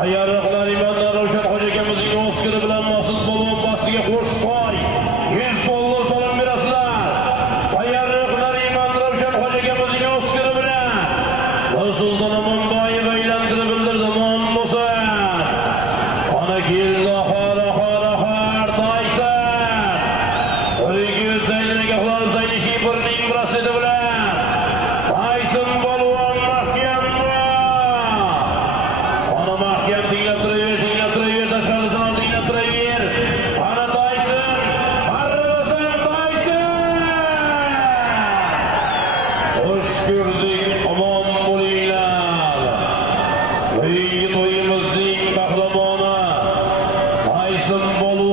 Tayyorliqlar imondan Ravshan hoji akamizning Oskari bilan Mas'ud polvon bastiga qo'sh qo'y 100 dollar so'm berasizlar. Tayyorliqlar imondan Ravshan hoji akamizning Oskari bilan Sulton Mumboyev aylantirib bildirdi Musa. Ana keldi xora Tayson. O'rigil Zaynga xor Zaynishi birning brasidi bilan Tayson polvon mahkam. Ana mahkam tinglab turaver, tashqarisidan tinglab turaver. Ana Tayson, Tayson. Xush ko'rdik, omon bo'linglar. To'yimizning qahramoni Tayson polvon